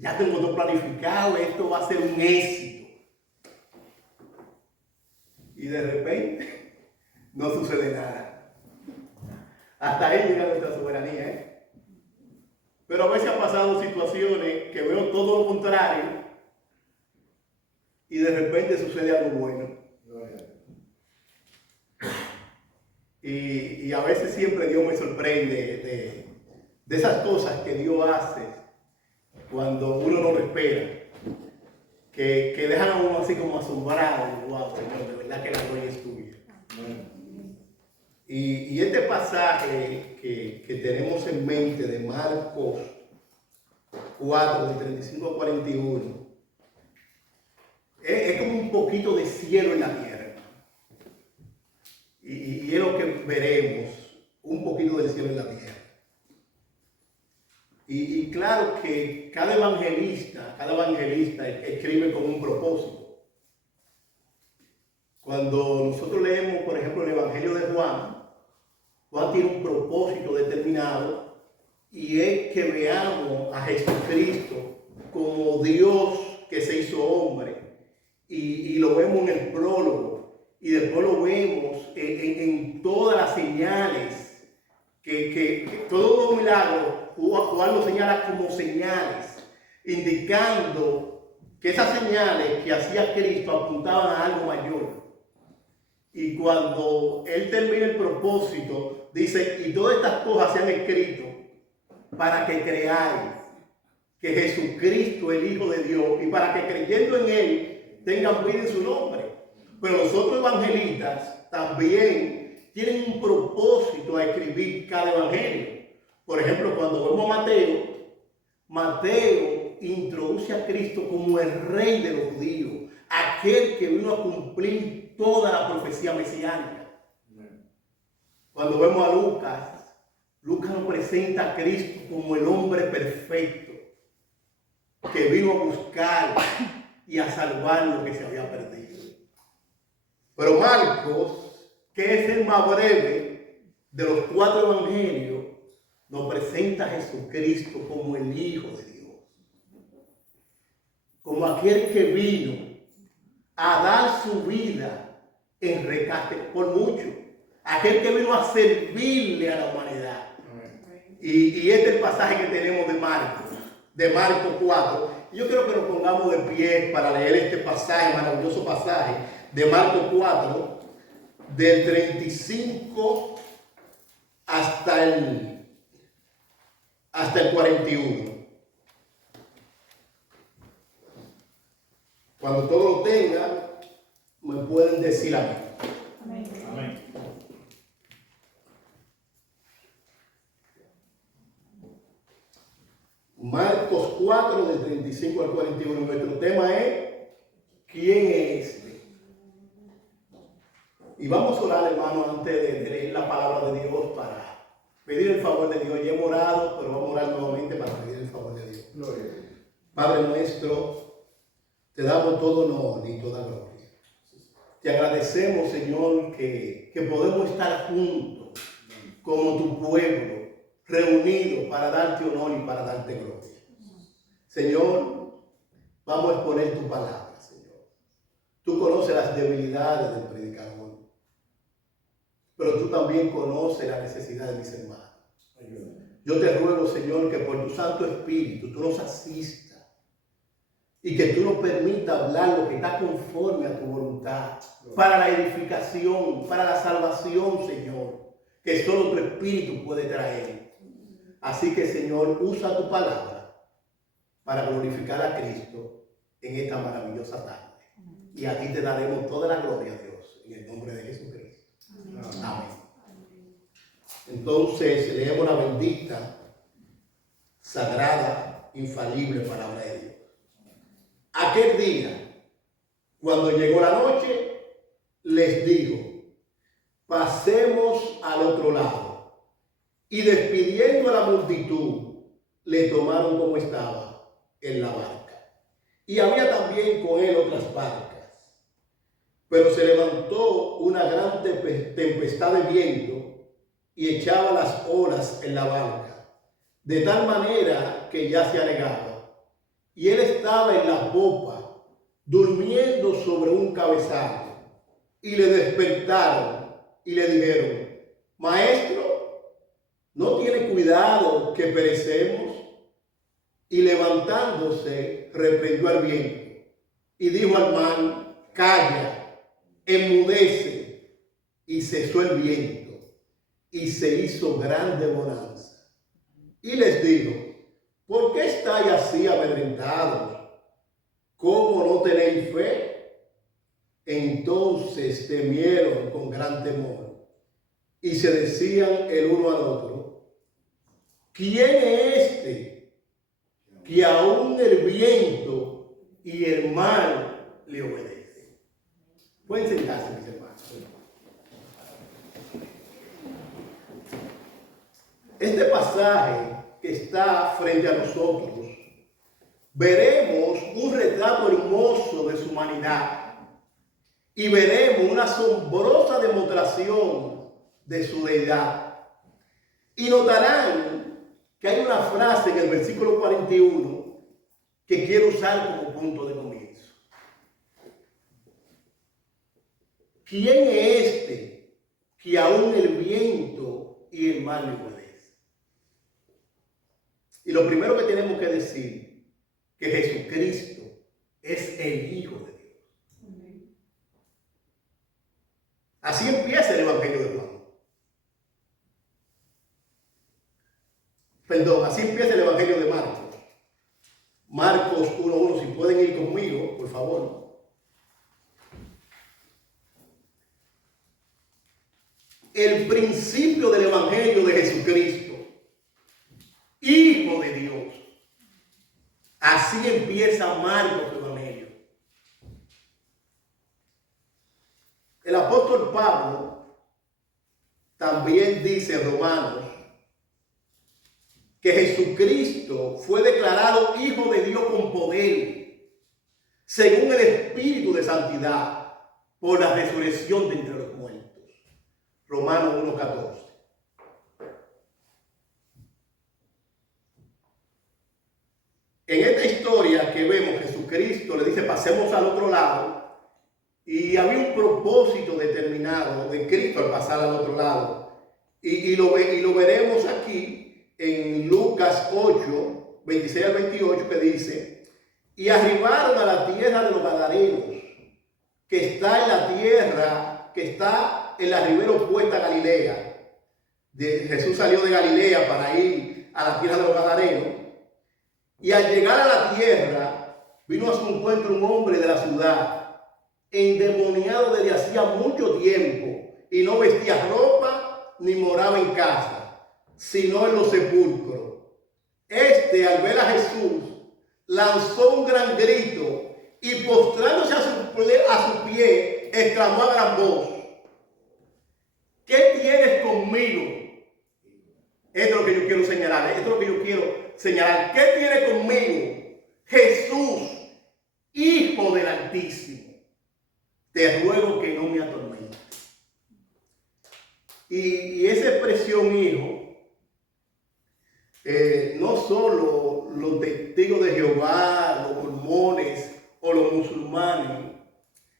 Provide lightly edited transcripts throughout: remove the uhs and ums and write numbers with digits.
ya tengo todo planificado, esto va a ser un éxito. Y de repente no sucede nada. Hasta ahí llega nuestra soberanía, ¿eh? Pero a veces han pasado situaciones que veo todo lo contrario y de repente sucede algo bueno. Y a veces siempre Dios me sorprende de esas cosas que Dios hace cuando uno no lo espera, que dejan a uno así como asombrado. Wow, Señor, de verdad que la gloria es tuya. Y este pasaje que tenemos en mente de Marcos 4, de 35 a 41, es como un poquito de cielo en la tierra. Y es lo que veremos, un poquito del cielo en la tierra. Y claro que cada evangelista escribe con un propósito. Cuando nosotros leemos, por ejemplo, el Evangelio de Juan, Juan tiene un propósito determinado y es que veamos a Jesucristo como Dios que se hizo hombre. Y lo vemos en el prólogo. Y después lo vemos en todas las señales, que todos los milagros, Juan lo señala como señales, indicando que esas señales que hacía Cristo apuntaban a algo mayor. Y cuando él termina el propósito, dice, y todas estas cosas se han escrito para que creáis que Jesucristo es el Hijo de Dios y para que creyendo en él tengan vida en su nombre. Pero los otros evangelistas también tienen un propósito a escribir cada evangelio. Por ejemplo, cuando vemos a Mateo, Mateo introduce a Cristo como el rey de los judíos, aquel que vino a cumplir toda la profecía mesiánica. Cuando vemos a Lucas, Lucas nos presenta a Cristo como el hombre perfecto, que vino a buscar y a salvar lo que se había perdido. Pero Marcos, que es el más breve de los 4 evangelios, nos presenta a Jesucristo como el Hijo de Dios, como aquel que vino a dar su vida en rescate por mucho, aquel que vino a servirle a la humanidad. Y este es el pasaje que tenemos de Marcos 4. Yo quiero que nos pongamos de pie para leer este pasaje, maravilloso pasaje de Marcos 4, del 35 hasta el 41. Cuando todos lo tengan, me pueden decir amén. Amén. Marcos 4, del 35 al 41. Nuestro tema es ¿quién es este? Y vamos a orar, hermano, antes de leer la palabra de Dios para pedir el favor de Dios. Ya hemos orado, pero vamos a orar nuevamente para pedir el favor de Dios. Gloria. Padre nuestro, te damos todo honor y toda gloria. Te agradecemos, Señor, que podemos estar juntos como tu pueblo, reunidos para darte honor y para darte gloria. Señor, vamos a exponer tu palabra, Señor. Tú conoces las debilidades del predicador, pero tú también conoces la necesidad de mis hermanos. Yo te ruego, Señor, que por tu Santo Espíritu tú nos asistas y que tú nos permitas hablar lo que está conforme a tu voluntad, para la edificación, para la salvación, Señor, que solo tu Espíritu puede traer. Así que, Señor, usa tu palabra para glorificar a Cristo en esta maravillosa tarde. Y a ti te daremos toda la gloria, Dios, en el nombre de Jesucristo. Amén. Entonces, leemos la bendita, sagrada, infalible palabra de Dios. Aquel día, cuando llegó la noche, les dijo, pasemos al otro lado. Y despidiendo a la multitud, le tomaron como estaba en la barca. Y había también con él otras barcas. Pero se levantó una gran tempestad de viento y echaba las olas en la barca, de tal manera que ya se anegaba. y él estaba en la popa, durmiendo sobre un cabezal. Y le despertaron y le dijeron: Maestro, ¿no tiene cuidado que perecemos? Y levantándose, reprendió al viento y dijo al mar: Calla, enmudece. Y cesó el viento y se hizo grande bonanza. Y les dijo: ¿por qué estáis así amedrentados? ¿Cómo no tenéis fe? Entonces temieron con gran temor y se decían el uno al otro: ¿quién es este que aún el viento y el mar le obedecen? Pueden sentarse, mis hermanos. Este pasaje que está frente a nosotros, veremos un retrato hermoso de su humanidad y veremos una asombrosa demostración de su deidad. Y notarán que hay una frase en el versículo 41 que quiero usar como punto de comienzo. ¿Quién es este que aún el viento y el mar le obedecen? Y lo primero que tenemos que decir, que Jesucristo es el Hijo de Dios. Así empieza el Evangelio de Juan. Perdón, así empieza el Evangelio de Marcos. Marcos 1:1, si pueden ir conmigo, por favor. El principio del Evangelio de Jesucristo, Hijo de Dios. Así empieza Marcos, su Evangelio. El apóstol Pablo también dice en Romanos que Jesucristo fue declarado Hijo de Dios con poder, según el Espíritu de Santidad, por la resurrección de entre los muertos. Romanos 1:14. En esta historia que vemos, Jesucristo le dice: pasemos al otro lado, y había un propósito determinado de Cristo al pasar al otro lado. Y lo veremos aquí en Lucas 8, 26 al 28, que dice: y arribaron a la tierra de los Gadarenos, que está en la tierra, que está en la ribera opuesta a Galilea. Jesús salió de Galilea para ir a la tierra de los Gadarenos. Y al llegar a la tierra, vino a su encuentro un hombre de la ciudad, endemoniado desde hacía mucho tiempo, y no vestía ropa ni moraba en casa, sino en los sepulcros. Este, al ver a Jesús, lanzó un gran grito y postrándose a su pie, exclamó a gran voz: ¿qué tienes conmigo? Esto es lo que yo quiero señalar. Esto es lo que yo quiero señalar. ¿Qué tiene conmigo? Jesús, Hijo del Altísimo. Te ruego que no me atormentes. Y esa expresión hijo, no solo los testigos de Jehová, los mormones o los musulmanes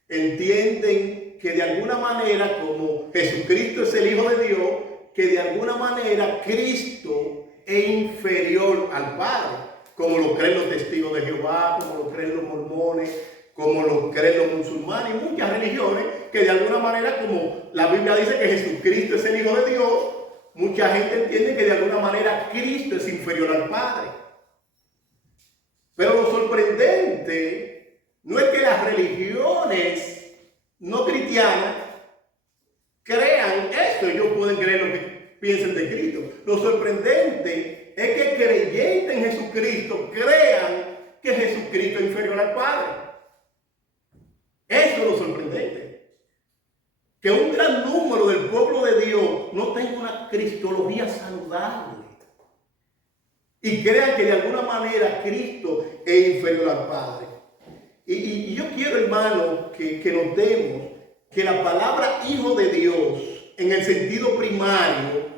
entienden que de alguna manera, como Jesucristo es el Hijo de Dios, que de alguna manera Cristo es inferior al Padre, como lo creen los testigos de Jehová, como lo creen los mormones, como lo creen los musulmanes y muchas religiones, que de alguna manera, como la Biblia dice que Jesucristo es el Hijo de Dios, mucha gente entiende que de alguna manera Cristo es inferior al Padre. Pero lo sorprendente no es que las religiones no cristianas crean esto, ellos pueden creer lo que piensen de Cristo. Lo sorprendente es que creyentes en Jesucristo crean que Jesucristo es inferior al Padre. Eso es lo sorprendente. Que un gran número del pueblo de Dios no tenga una cristología saludable y crean que de alguna manera Cristo es inferior al Padre. Y yo quiero, hermano, que notemos que la palabra Hijo de Dios, en el sentido primario,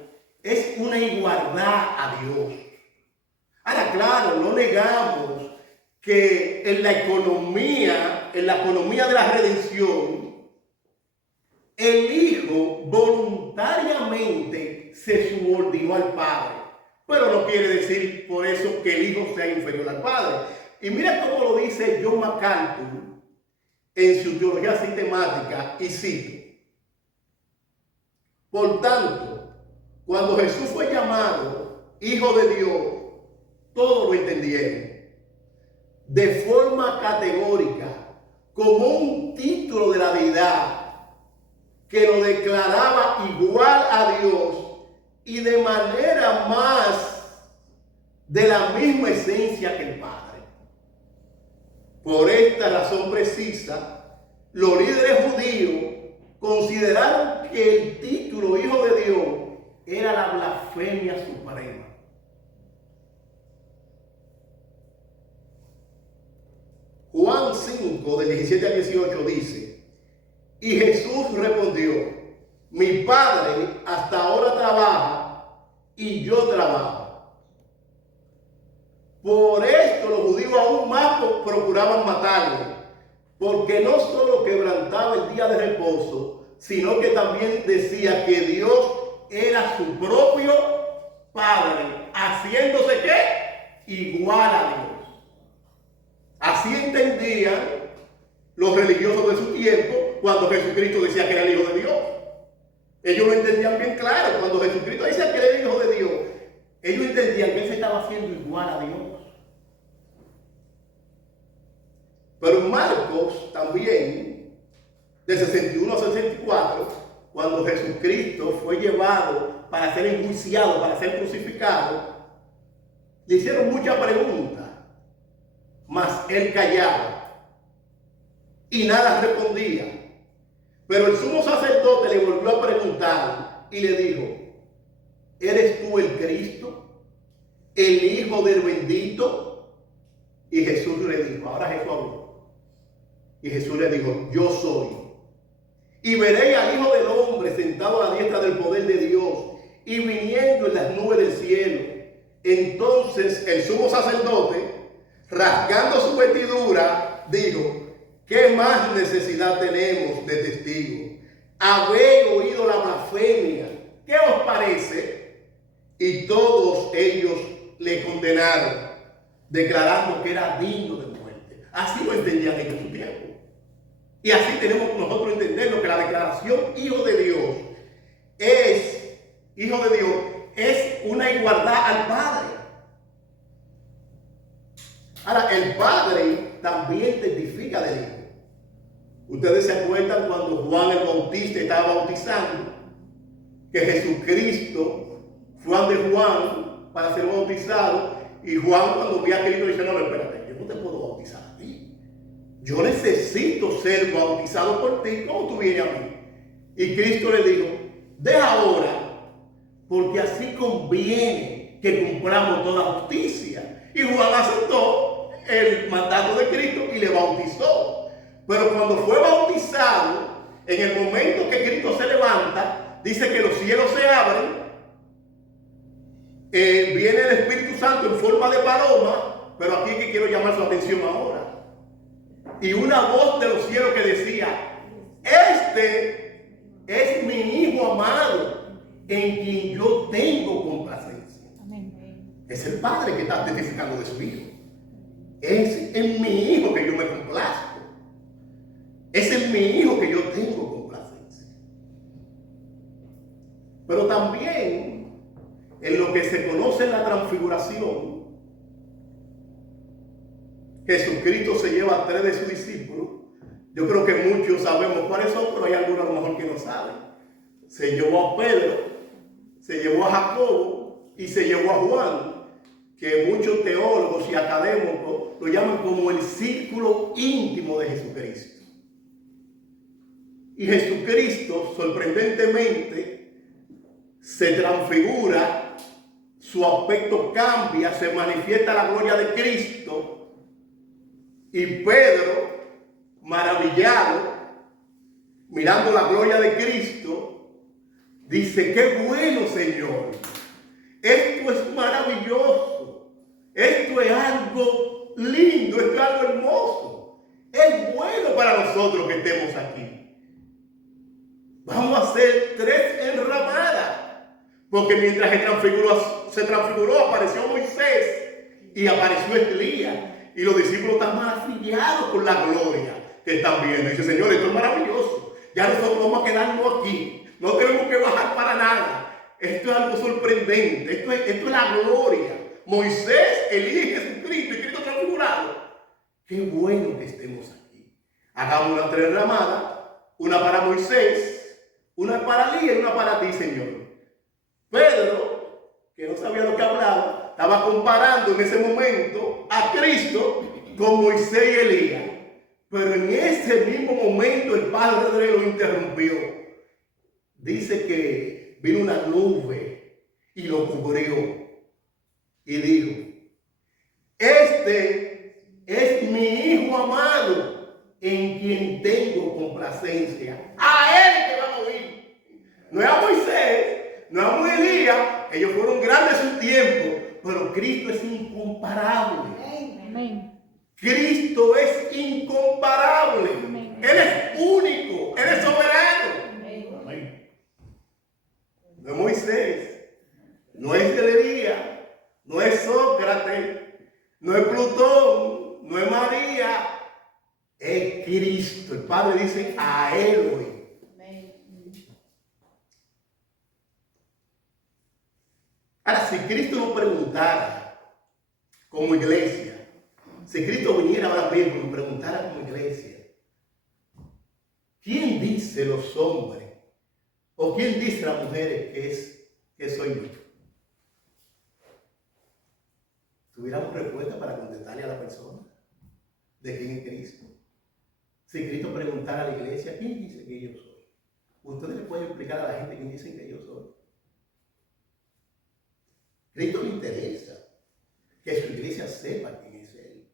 es una igualdad a Dios. Ahora, claro, no negamos que en la economía de la redención, el Hijo voluntariamente se subordinó al Padre. Pero no quiere decir por eso que el Hijo sea inferior al Padre. Y mira cómo lo dice John MacArthur en su teología sistemática, y cito: por tanto, cuando Jesús fue llamado Hijo de Dios, todos lo entendieron de forma categórica como un título de la deidad que lo declaraba igual a Dios y de manera más de la misma esencia que el Padre. Por esta razón precisa, los líderes judíos consideraron que el título Hijo de Dios era la blasfemia suprema. Juan 5, del 17 al 18 dice: y Jesús respondió: mi Padre hasta ahora trabaja y yo trabajo. Por esto los judíos aún más procuraban matarle, porque no solo quebrantaba el día de reposo, sino que también decía que Dios era su propio Padre, haciéndose ¿qué? Igual a Dios. Así entendían los religiosos de su tiempo cuando Jesucristo decía que era el Hijo de Dios. Ellos lo entendían bien claro. Cuando Jesucristo decía que era el Hijo de Dios, ellos entendían que Él se estaba haciendo igual a Dios. Pero en Marcos también, de 61 a 64, cuando Jesucristo fue llevado para ser enjuiciado, para ser crucificado, le hicieron muchas preguntas, mas Él callaba y nada respondía. Pero el sumo sacerdote le volvió a preguntar y le dijo: ¿eres tú el Cristo, el Hijo del bendito? Y Jesús le dijo, ahora Jesús habló, y Jesús le dijo: yo soy. Y veréis al Hijo del Hombre sentado a la diestra del poder de Dios y viniendo en las nubes del cielo. Entonces el sumo sacerdote, rasgando su vestidura, dijo: ¿qué más necesidad tenemos de testigos? Habéis oído la blasfemia. ¿Qué os parece? Y todos ellos le condenaron, declarando que era digno de muerte. Así lo entendían ellos en su tiempo. Y así tenemos nosotros entenderlo, que la declaración Hijo de Dios es una igualdad al Padre. Ahora, el Padre también testifica del Hijo. Ustedes se acuerdan cuando Juan el Bautista estaba bautizando, que Jesucristo fue ante Juan para ser bautizado, y Juan, cuando vio a Cristo, dice: no, espérate, yo no te puedo bautizar a ti. Yo necesito ser bautizado por ti. ¿Cómo tú vienes a mí? Y Cristo le dijo: deja ahora, porque así conviene que cumplamos toda justicia. Y Juan aceptó el mandato de Cristo y le bautizó. Pero cuando fue bautizado, en el momento que Cristo se levanta, dice que los cielos se abren, viene el Espíritu Santo en forma de paloma, pero aquí es que quiero llamar su atención ahora. Y una voz de los cielos que decía: este es mi Hijo amado, en quien yo tengo complacencia. Amén. Es el Padre que está testificando de su Hijo. Es en mi Hijo que yo me complazco. Es en mi Hijo que yo tengo complacencia. Pero también en lo que se conoce en la transfiguración, Jesucristo se lleva a 3 de sus discípulos. Yo creo que muchos sabemos cuáles son, pero hay algunos a lo mejor que no saben. Se llevó a Pedro, se llevó a Jacobo y se llevó a Juan, que muchos teólogos y académicos lo llaman como el círculo íntimo de Jesucristo. Y Jesucristo, sorprendentemente, se transfigura, su aspecto cambia, se manifiesta la gloria de Cristo. Y Pedro, maravillado, mirando la gloria de Cristo, dice: qué bueno, Señor. Esto es maravilloso. Esto es algo lindo, esto es es algo hermoso. Es bueno para nosotros que estemos aquí. Vamos a hacer 3 enramadas. Porque mientras se transfiguró, apareció Moisés y apareció Elías. Y los discípulos están maravillados con la gloria que están viendo. Y dice, Señor, esto es maravilloso. Ya nosotros vamos a quedarnos aquí. No tenemos que bajar para nada. Esto es algo sorprendente. Esto es la gloria. Moisés, Elías y Jesucristo, y Cristo transfigurado. Qué bueno que estemos aquí. Hagamos una 3 ramadas. Una para Moisés, una para Elías y una para ti, Señor. Pedro, que no sabía lo que hablaba, estaba comparando en ese momento a Cristo con Moisés y Elías. Pero en ese mismo momento el Padre de él lo interrumpió. Dice que vino una nube y lo cubrió. Y dijo, este es mi Hijo amado en quien tengo complacencia. A él que van a oír. No es a Moisés, no es a Elías. Ellos fueron grandes en su tiempo. Pero Cristo es incomparable. Amén. Cristo es incomparable. Amén. Él es único. Él es soberano. Amén. No es Moisés. No es Elías. No es Sócrates. No es Plutón. No es María. Es Cristo. El Padre dice a él hoy. Ahora, si Cristo nos preguntara como iglesia, si Cristo viniera ahora mismo y nos preguntara como iglesia, ¿quién dice los hombres o quién dice las mujeres que soy yo? ¿Tuviéramos respuesta para contestarle a la persona de quién es Cristo? Si Cristo preguntara a la iglesia, ¿quién dice que yo soy? Ustedes le pueden explicar a la gente quién dicen que yo soy. Cristo le interesa que su iglesia sepa quién es Él.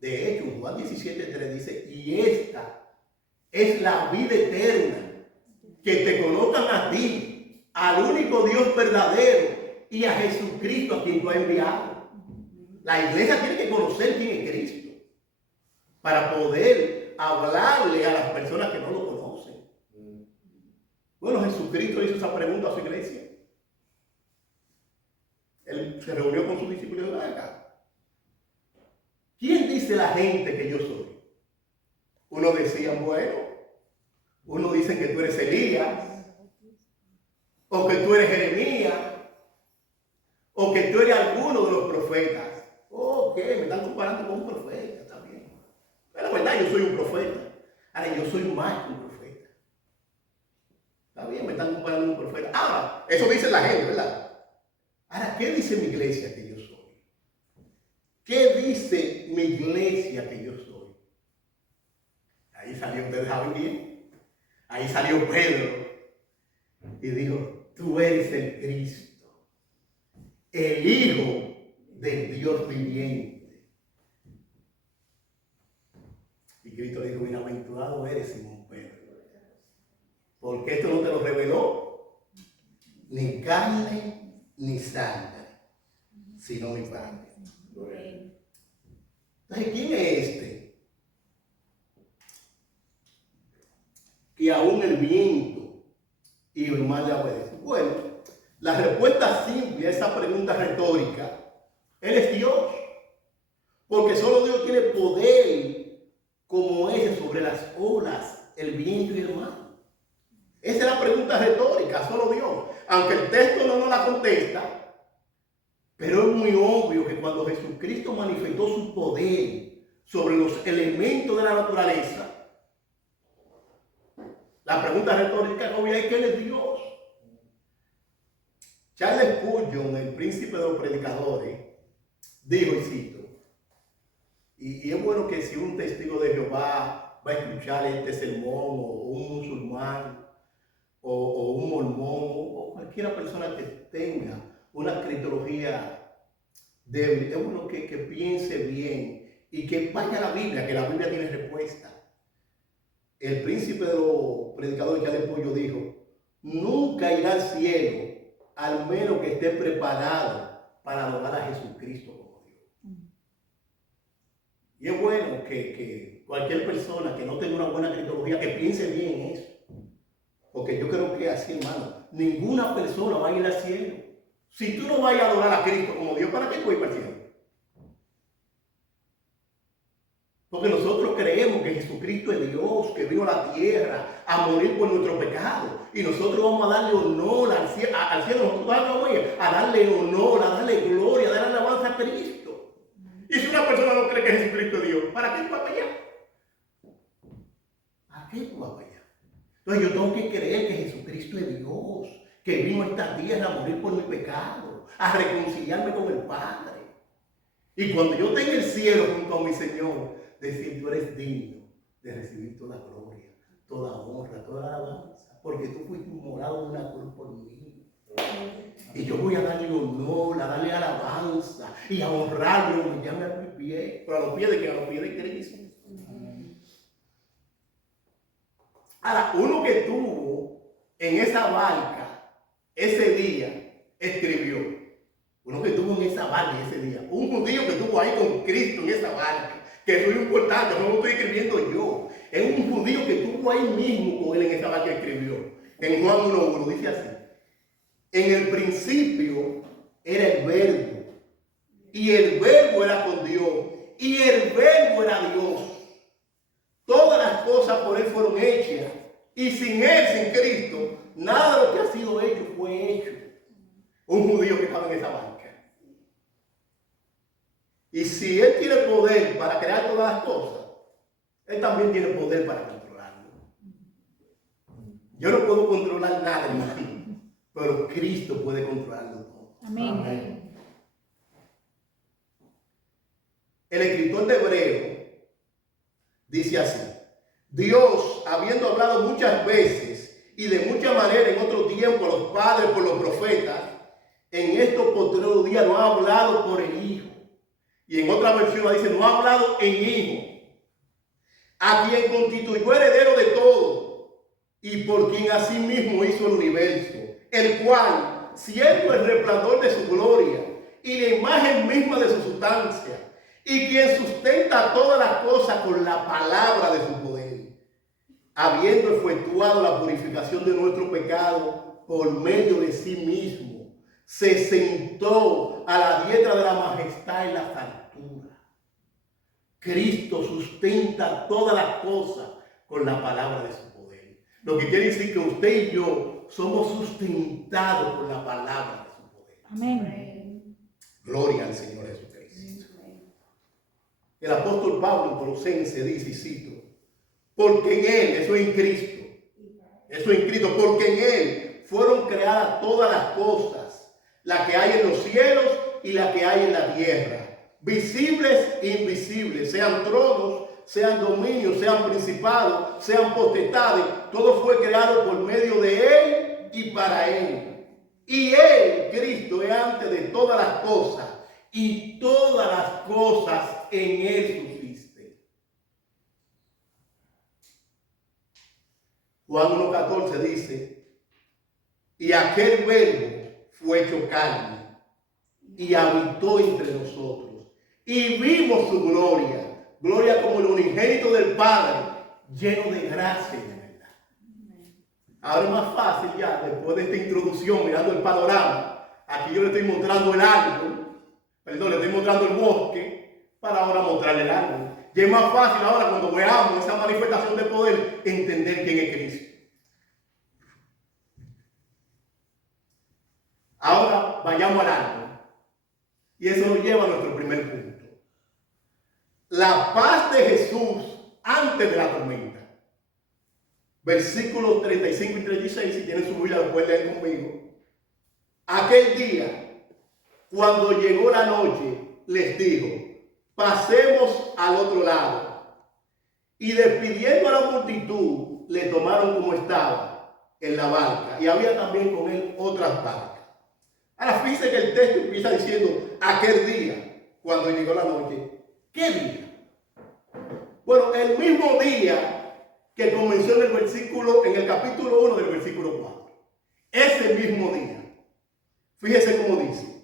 De hecho, Juan 17:3 dice, y esta es la vida eterna, que te conozcan a ti, al único Dios verdadero, y a Jesucristo a quien tú has enviado. La iglesia tiene que conocer quién es Cristo, para poder hablarle a las personas que no lo conocen. Bueno, Jesucristo hizo esa pregunta a su iglesia. Él se reunió con sus discípulos y dijo, acá, ¿quién dice la gente que yo soy? Uno decía, bueno, uno dice que tú eres Elías, o que tú eres Jeremías, o que tú eres alguno de los profetas. Ok, me están comparando con un profeta, está bien. Pero la verdad, yo soy un profeta. Ahora, yo soy más que un profeta. Está bien, me están comparando con un profeta. Ah, eso dice la gente, ¿verdad? Ahora, ¿qué dice mi iglesia que yo soy? ¿Qué dice mi iglesia que yo soy? Ahí salió, ustedes saben bien. Ahí salió Pedro y dijo, tú eres el Cristo, el Hijo del Dios viviente. Y Cristo dijo, bienaventurado eres, Simón Pedro, porque esto no te lo reveló ni carne ni sangre, sino mi Padre. Entonces, ¿quién es este? Que aún el viento y el mar le obedecen. Bueno, la respuesta simple a esa pregunta retórica, Él es Dios. Porque solo Dios tiene poder como ese sobre las olas, el viento y el mar. Esa es la pregunta retórica, solo Dios. Aunque el texto no nos la contesta, pero es muy obvio que cuando Jesucristo manifestó su poder sobre los elementos de la naturaleza, la pregunta retórica obvia es que Él es Dios. Charles Spurgeon, el príncipe de los predicadores, dijo, y cito, y es bueno que si un testigo de Jehová va a escuchar este sermón, o un musulmán, o un mormón, o cualquier persona que tenga una cristología débil, es bueno que piense bien y que vaya a la Biblia, que la Biblia tiene respuesta. El príncipe de los predicadores, Charles Spurgeon, dijo, nunca irá al cielo al menos que esté preparado para adorar a Jesucristo como Dios. Y es bueno que cualquier persona que no tenga una buena cristología, que piense bien en eso. Porque yo creo que así, hermano, ninguna persona va a ir al cielo. Si tú no vas a adorar a Cristo como Dios, ¿para qué puedes ir al cielo? Porque nosotros creemos que Jesucristo es Dios, que vino a la tierra a morir por nuestro pecado. Y nosotros vamos a darle honor al cielo. Nosotros vamos a darle honor, a darle gloria, a darle alabanza a Cristo. Y si una persona no cree que Jesucristo es Dios, ¿para qué tú vas para allá? ¿Para qué tú vas para allá? Entonces yo tengo que creer que Jesucristo es Dios, que vino a esta tierra a morir por mi pecado, a reconciliarme con el Padre. Y cuando yo tenga el cielo junto a mi Señor, decir, tú eres digno de recibir toda gloria, toda honra, toda alabanza, porque tú fuiste inmolado en una cruz por mí. Y yo voy a darle honor, a darle alabanza y a honrarlo, humillarme a mis pies, pero a los pies de que a los pies de Cristo. Ahora, uno que estuvo en esa barca ese día escribió. Uno que estuvo en esa barca ese día. Un judío que estuvo ahí con Cristo en esa barca. Que eso es importante, no lo estoy escribiendo yo. Es un judío que estuvo ahí mismo con él en esa barca que escribió. En Juan 1:1 dice así. En el principio era el verbo. Y el verbo era con Dios. Y el verbo era Dios. Todas las cosas por él fueron hechas. Y sin él, sin Cristo, nada de lo que ha sido hecho fue hecho. Un judío que estaba en esa barca. Y si él tiene poder para crear todas las cosas, él también tiene poder para controlarlo. Yo no puedo controlar nada, hermano, pero Cristo puede controlarlo todo. Amén. Amén. El escritor de Hebreo dice así: Dios, habiendo hablado muchas veces y de mucha manera en otro tiempo a los padres por los profetas, en estos postreros días no ha hablado por el Hijo. Y en otra versión dice, no ha hablado en Hijo, a quien constituyó heredero de todo y por quien asimismo hizo el universo, el cual, siendo el resplandor de su gloria y la imagen misma de su sustancia, y quien sustenta todas las cosas con la palabra de su poder, habiendo efectuado la purificación de nuestro pecado por medio de sí mismo, se sentó a la diestra de la majestad en las alturas. Cristo sustenta todas las cosas con la palabra de su poder. Lo que quiere decir que usted y yo somos sustentados por la palabra de su poder. Amén. Gloria al Señor Jesucristo. El apóstol Pablo en Colosenses dice, y cito, porque en Él, eso es en Cristo, porque en Él fueron creadas todas las cosas, la que hay en los cielos y la que hay en la tierra, visibles e invisibles, sean tronos, sean dominios, sean principados, sean potestades, todo fue creado por medio de Él y para Él. Y Él, Cristo, es antes de todas las cosas, y todas las cosas en Él subsisten. Juan 1:14 dice, y aquel verbo fue hecho carne y habitó entre nosotros y vimos su gloria, gloria como el unigénito del Padre, lleno de gracia y de verdad. Ahora es más fácil ya, después de esta introducción, mirando el panorama, aquí yo le estoy mostrando el árbol, le estoy mostrando el bosque, para ahora mostrarle el árbol. Y es más fácil ahora, cuando veamos esa manifestación de poder, entender quién es Cristo. Ahora vayamos al árbol. Y eso nos lleva a nuestro primer punto. La paz de Jesús antes de la tormenta. Versículos 35 y 36, si tienen su Biblia, lo pueden leer conmigo. Aquel día, cuando llegó la noche, les dijo, pasemos al otro lado. Y despidiendo a la multitud, le tomaron como estaba en la barca. Y había también con él otras barcas. Ahora fíjense que el texto empieza diciendo aquel día, cuando llegó la noche. ¿Qué día? Bueno, el mismo día que comenzó en el capítulo 1 del versículo 4. Ese mismo día. Fíjese cómo dice.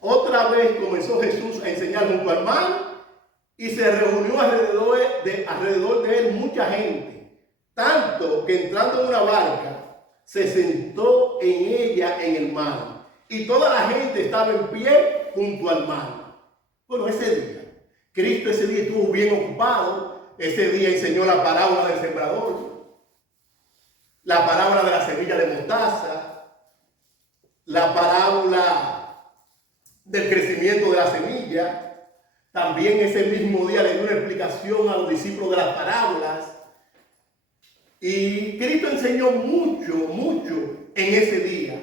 Otra vez comenzó Jesús a enseñar junto al mar y se reunió alrededor de él mucha gente, tanto que entrando en una barca, se sentó en ella en el mar, y toda la gente estaba en pie junto al mar. Bueno, ese día, Cristo ese día estuvo bien ocupado. Ese día enseñó la parábola del sembrador, la parábola de la semilla de mostaza, la parábola del crecimiento de la semilla. También ese mismo día le dio una explicación a los discípulos de las parábolas. Y Cristo enseñó mucho en ese día.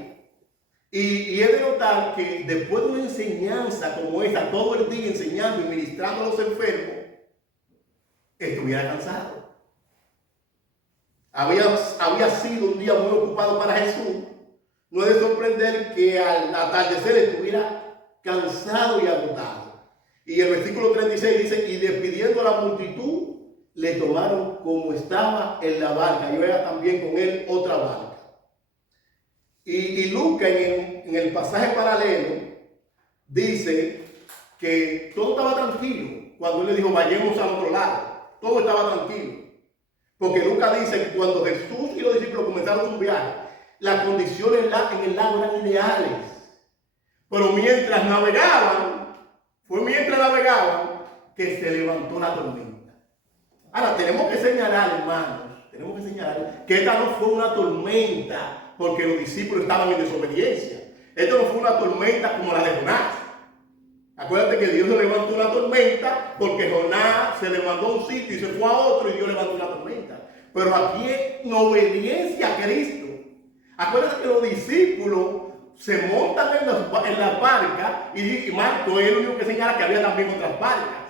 Y he de notar que después de una enseñanza como esta, todo el día enseñando y ministrando a los enfermos, estuviera cansado. Había sido un día muy ocupado para Jesús. No es de sorprender que al atardecer estuviera cansado y agotado. Y el versículo 36 dice, y despidiendo a la multitud, le tomaron como estaba en la barca, y era también con él otra barca. Y Lucas en el pasaje paralelo dice que todo estaba tranquilo cuando él le dijo vayamos al otro lado. Todo estaba tranquilo. Porque Lucas dice que cuando Jesús y los discípulos comenzaron su viaje, las condiciones en el lago eran ideales. Pero mientras navegaban que se levantó la tormenta. Ahora tenemos que señalar, hermanos, que esta no fue una tormenta porque los discípulos estaban en desobediencia. Esto no fue una tormenta como la de Jonás. Acuérdate que Dios levantó una tormenta porque Jonás se levantó a un sitio y se fue a otro y Dios levantó una tormenta. Pero aquí en obediencia a Cristo. Acuérdate que los discípulos se montan en las barcas y Marco es el único que señala que había también otras barcas.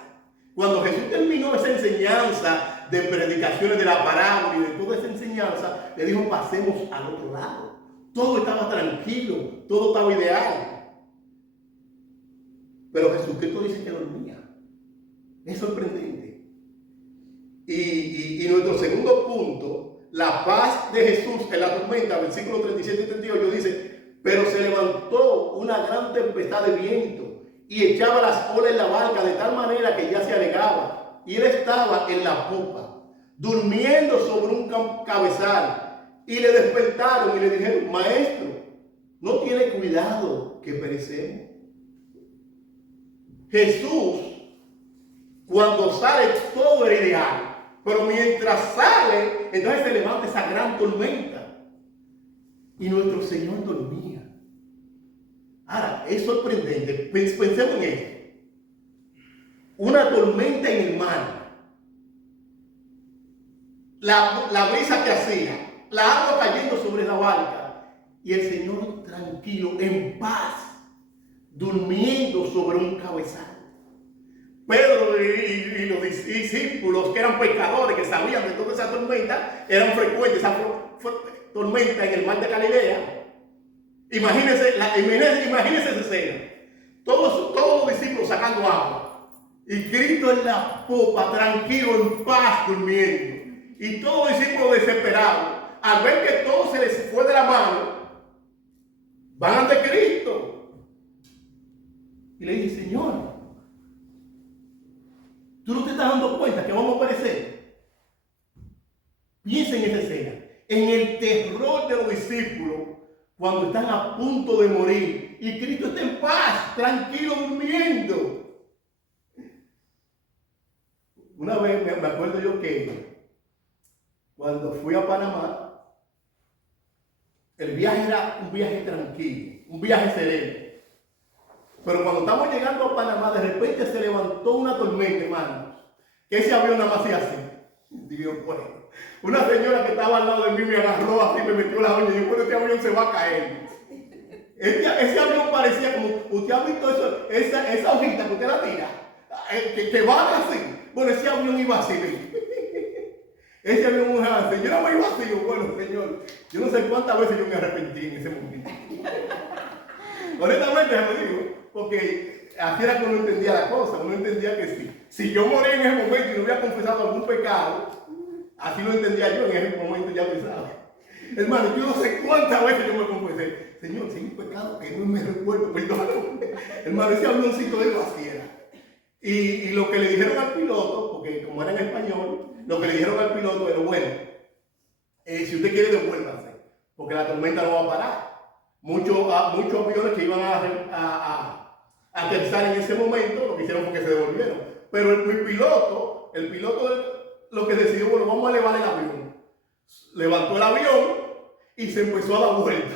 Cuando Jesús terminó esa enseñanza de predicaciones de la parábola y de toda esa enseñanza, le dijo pasemos al otro lado. Todo estaba tranquilo, todo estaba ideal. Pero Jesucristo dice que dormía. Es sorprendente. Y nuestro segundo punto, la paz de Jesús en la tormenta, versículos 37 y 38 dice, pero se levantó una gran tempestad de viento y echaba las olas en la barca de tal manera que ya se anegaba. Y él estaba en la popa, durmiendo sobre un cabezal. Y le despertaron y le dijeron, maestro, ¿no tiene cuidado que perecemos? Jesús, cuando sale, todo era ideal. Pero mientras sale, entonces se levanta esa gran tormenta. Y nuestro Señor dormía. Ahora, es sorprendente. Pensemos en esto. Una tormenta en el mar. La brisa que hacía. La agua cayendo sobre la barca. Y el Señor tranquilo, en paz, durmiendo sobre un cabezal. Pedro y los discípulos que eran pescadores, que sabían de toda esa tormenta, eran frecuentes, esa tormenta en el mar de Galilea. Imagínense esa escena. Todos los discípulos sacando agua. Y Cristo en la popa, tranquilo, en paz, durmiendo. Y todos los discípulos desesperados. Al ver que todo se les fue de la mano, van ante Cristo. Y le dice, Señor, ¿tú no te estás dando cuenta que vamos a perecer? Piensa en esa escena. En el terror de los discípulos cuando están a punto de morir. Y Cristo está en paz, tranquilo, durmiendo. Una vez me acuerdo yo que cuando fui a Panamá, el viaje era un viaje tranquilo, un viaje sereno. Pero cuando estamos llegando a Panamá, de repente se levantó una tormenta, hermanos. Que ese avión nada más hacía así. Dios, bueno. Una señora que estaba al lado de mí me agarró así, me metió la uña y dijo, bueno, este avión se va a caer. Ese avión parecía como, ¿usted ha visto eso? Esa hojita que usted la tira, que va así. Bueno, ese avión iba así. Ese avión iba así. Yo no me iba así. Bueno, Señor, yo no sé cuántas veces yo me arrepentí en ese momento. Honestamente, me digo, porque así era que uno entendía la cosa. Uno entendía que si yo moría en ese momento y no hubiera confesado algún pecado, así lo entendía yo en ese momento, ya pensaba. Hermano, yo no sé cuántas veces yo me confesé. Señor, si hay un pecado que no me recuerdo, perdóname. Hermano, ese avioncito de lo hacía. Y lo que le dijeron al piloto, porque como era en español, lo que le dijeron al piloto era, bueno, si usted quiere devuélvase, porque la tormenta no va a parar. Muchos aviones que iban a aterrizar en ese momento, lo que hicieron fue que se devolvieron. Pero el piloto lo que decidió, bueno, vamos a elevar el avión. Levantó el avión y se empezó a dar vuelta.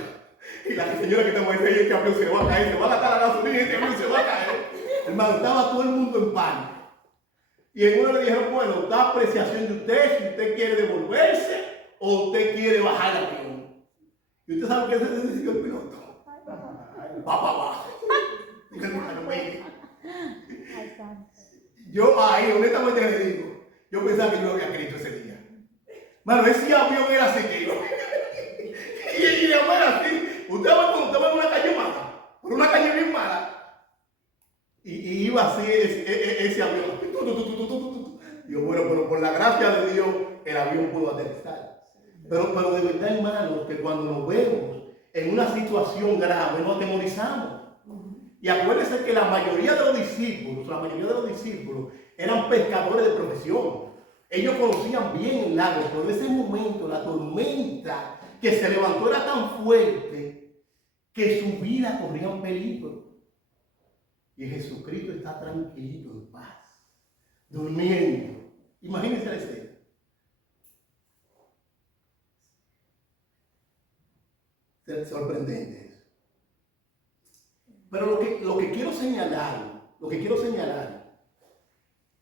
Y la señora que estaba ahí, este avión se va a caer, se va a gastar la gasolina y este avión se va a caer. Hermano, estaba todo el mundo en pánico. Y en uno le dijeron, bueno, da apreciación de usted, si usted quiere devolverse o usted quiere bajar el avión. ¿Y usted sabe qué se decidió el piloto? Va para abajo. Yo ahí, honestamente le digo, yo pensaba que yo había Cristo ese día. Mano, ese avión era así que iba. Y la era así. Usted va cuando usted va en una calle mala, por una calle bien mala. Y iba así ese avión. Digo, bueno, pero por la gracia de Dios, el avión pudo aterrizar. Pero de verdad, hermanos, que cuando nos vemos en una situación grave, nos atemorizamos. Y acuérdense que la mayoría de los discípulos eran pescadores de profesión. Ellos conocían bien el lago, pero en ese momento la tormenta que se levantó era tan fuerte que su vida corría en peligro. Y Jesucristo está tranquilito, en paz, durmiendo. Imagínense la escena. Es sorprendente eso. Pero lo que quiero señalar,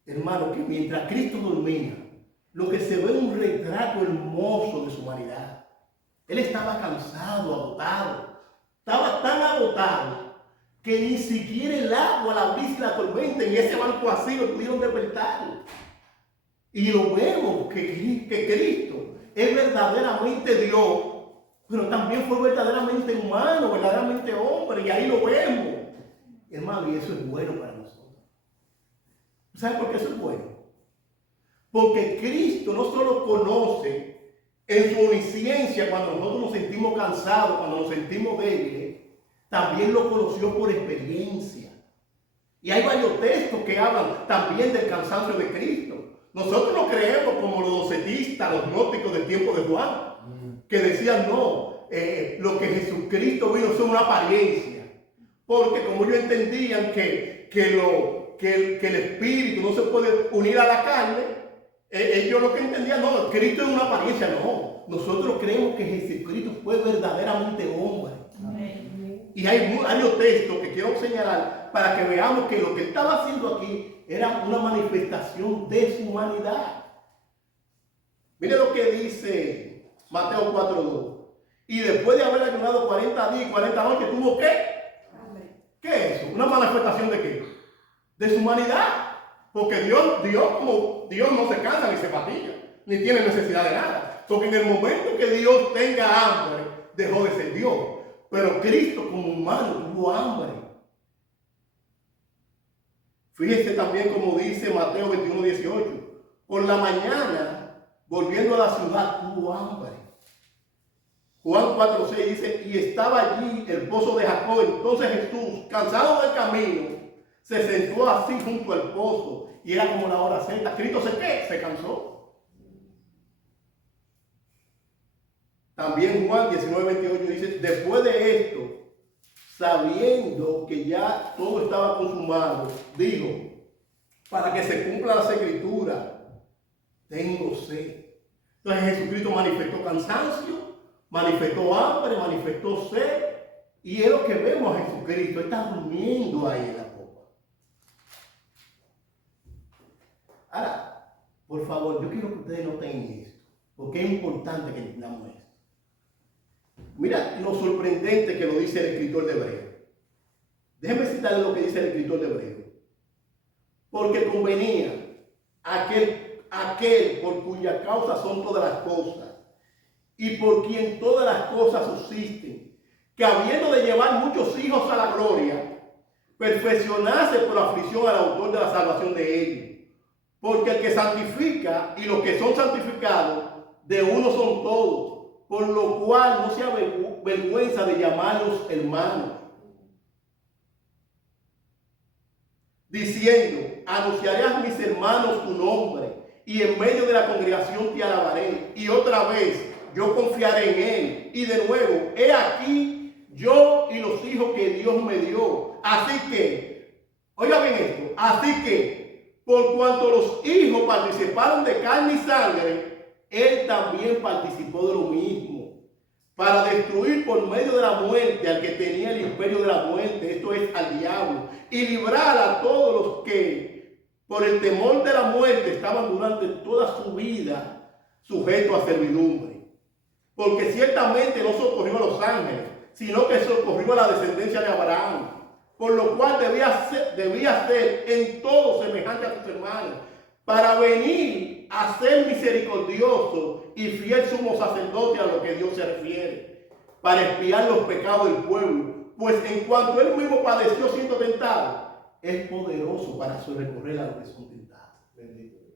hermano, que mientras Cristo dormía, lo que se ve es un retrato hermoso de su humanidad. Él estaba cansado, agotado. Estaba tan agotado que ni siquiera el agua, la brisa y la tormenta en ese barco así lo pudieron despertar. Y lo vemos que Cristo es verdaderamente Dios, pero también fue verdaderamente humano, verdaderamente hombre, y ahí lo vemos. Hermano, y eso es bueno para nosotros. ¿Saben por qué eso es bueno? Porque Cristo no solo conoce en su omnisciencia cuando nosotros nos sentimos cansados, cuando nos sentimos débiles, también lo conoció por experiencia. Y hay varios textos que hablan también del cansancio de Cristo. Nosotros no creemos como los docetistas, los gnósticos del tiempo de Juan, que decían no, lo que Jesucristo vino es una apariencia. Porque como ellos entendían que el espíritu no se puede unir a la carne, ellos lo que entendían, no, Cristo es una apariencia, no. Nosotros creemos que Jesucristo fue verdaderamente hombre. Amén. Y hay varios textos que quiero señalar para que veamos que lo que estaba haciendo aquí era una manifestación de su humanidad. Mire lo que dice Mateo 4:2. Y después de haber ayunado 40 días y 40 noches, ¿tuvo qué? ¿Qué es eso? ¿Una manifestación de qué? De su humanidad. Porque Dios no se cansa ni se fatiga, ni tiene necesidad de nada. Porque en el momento que Dios tenga hambre, dejó de ser Dios. Pero Cristo como humano tuvo hambre. Fíjese también como dice Mateo 21:18. Por la mañana, volviendo a la ciudad, tuvo hambre. Juan 4:6 dice, y estaba allí el pozo de Jacob. Entonces Jesús, cansado del camino, se sentó así junto al pozo. Y era como la hora sexta. Cristo se cansó. También Juan 19:28 dice, después de esto, sabiendo que ya todo estaba consumado, dijo, para que se cumpla la escritura, tengo sed. Entonces Jesucristo manifestó cansancio, manifestó hambre, manifestó sed, y es lo que vemos a Jesucristo, está durmiendo ahí en la copa. Ahora, por favor, yo quiero que ustedes noten esto, porque es importante que entendamos esto. Mira lo sorprendente que lo dice el escritor de Hebreo. Déjenme citarle lo que dice el escritor de Hebreo. Porque convenía aquel por cuya causa son todas las cosas y por quien todas las cosas subsisten, que habiendo de llevar muchos hijos a la gloria, perfeccionase por aflicción al autor de la salvación de ellos. Porque el que santifica y los que son santificados, de uno son todos, por lo cual no se avergüenza de llamarlos hermanos. diciendo: anunciaré a mis hermanos tu nombre, y en medio de la congregación te alabaré. Y otra vez yo confiaré en él. Y de nuevo, he aquí yo y los hijos que Dios me dio. Así que, oiga bien esto, así que, por cuanto los hijos participaron de carne y sangre, él también participó de lo mismo, para destruir por medio de la muerte al que tenía el imperio de la muerte, esto es, al diablo, y librar a todos los que por el temor de la muerte estaban durante toda su vida sujetos a servidumbre. Porque ciertamente no socorrió a los ángeles, sino que socorrió a la descendencia de Abraham, por lo cual debía ser en todo semejante a sus hermanos, para venir a ser misericordioso y fiel sumo sacerdote a lo que Dios se refiere, para expiar los pecados del pueblo, pues en cuanto él mismo padeció siendo tentado, es poderoso para socorrer a los que son tentados. Bendito Dios.